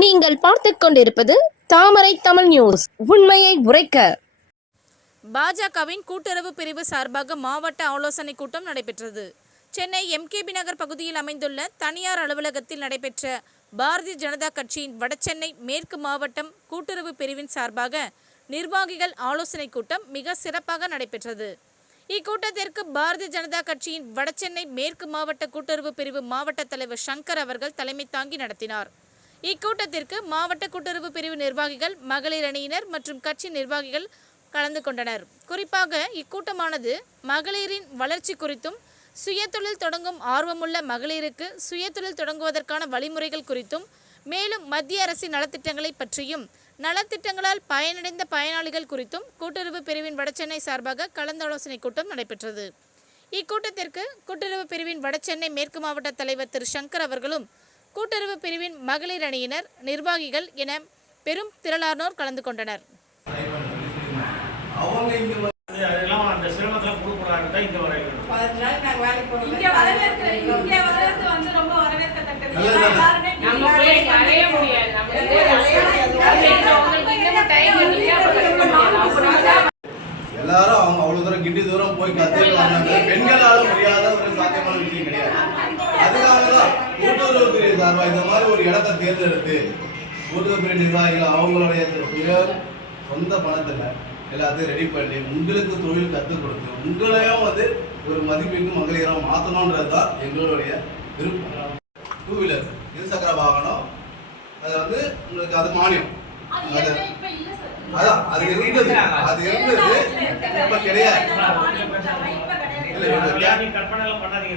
நீங்கள் பார்த்து கொண்டிருப்பது தாமரை தமிழ் நியூஸ் உண்மையை உரைக்க. பாஜகவின் கூட்டுறவு பிரிவு சார்பாக மாவட்ட ஆலோசனைக் கூட்டம் நடைபெற்றது. சென்னை எம்கேபி நகர் பகுதியில் அமைந்துள்ள தனியார் அலுவலகத்தில் நடைபெற்ற பாரதிய ஜனதா கட்சியின் வடசென்னை மேற்கு மாவட்டம் கூட்டுறவு பிரிவின் சார்பாக நிர்வாகிகள் ஆலோசனைக் கூட்டம் மிக சிறப்பாக நடைபெற்றது. இக்கூட்டத்திற்கு பாரதிய ஜனதா கட்சியின் வடசென்னை மேற்கு மாவட்ட கூட்டுறவு பிரிவு மாவட்ட தலைவர் சங்கர் அவர்கள் தலைமை தாங்கி நடத்தினார். இக்கூட்டத்திற்கு மாவட்ட கூட்டுறவு பிரிவு நிர்வாகிகள் மகளிர் அணியினர் மற்றும் கட்சி நிர்வாகிகள் கலந்து கொண்டனர். குறிப்பாக இக்கூட்டமானது மகளிரின் வளர்ச்சி குறித்தும் சுயதொழில் தொடங்கும் ஆர்வமுள்ள மகளிருக்கு சுயதொழில் தொடங்குவதற்கான வழிமுறைகள் குறித்தும் மேலும் மத்திய அரசின் நலத்திட்டங்களை பற்றியும் நலத்திட்டங்களால் பயனடைந்த பயனாளிகள் குறித்தும் கூட்டுறவு பிரிவின் வடசென்னை சார்பாக கலந்தாலோசனை கூட்டம் நடைபெற்றது. இக்கூட்டத்திற்கு கூட்டுறவு பிரிவின் வடசென்னை மேற்கு மாவட்ட தலைவர் திரு சங்கர் அவர்களும் கூட்டுறவு பிரிவின் மகளிர் அணியினர் நிர்வாகிகள் என பெரும் திரளானோர் கலந்து கொண்டனர். எல்லாருமே அவங்க அவ்வளவு தூரம் கிண்டி தூரம் போய் கத்துட்டு வந்தாங்க. கூட்டுறவு பிரிவு சார்பா இந்த மாதிரி ஒரு இடத்தை தேர்ந்தெடுத்து பிரிவு நிர்வாகிகள் அவங்களுடைய சுய சொந்த பணத்துல எல்லாத்தையும் ரெடி பண்ணி உங்களுக்கு தொழில் கற்றுக் கொடுத்து உங்களையும் வந்து ஒரு மதிப்பிற்கு மகளிராக மாற்றணுன்றது தான் எங்களுடைய விருப்பம். டூ வீலர் இருசக்கர வாகனம். அது வந்து உங்களுக்கு அது மானியம். அது அது ஏற்கனவே இப்ப இல்ல சார். அதான் அது இருந்தது. அது இருந்தது. இப்ப கிடையாது. இல்ல, கற்பனை எல்லாம் பண்ணாதீங்க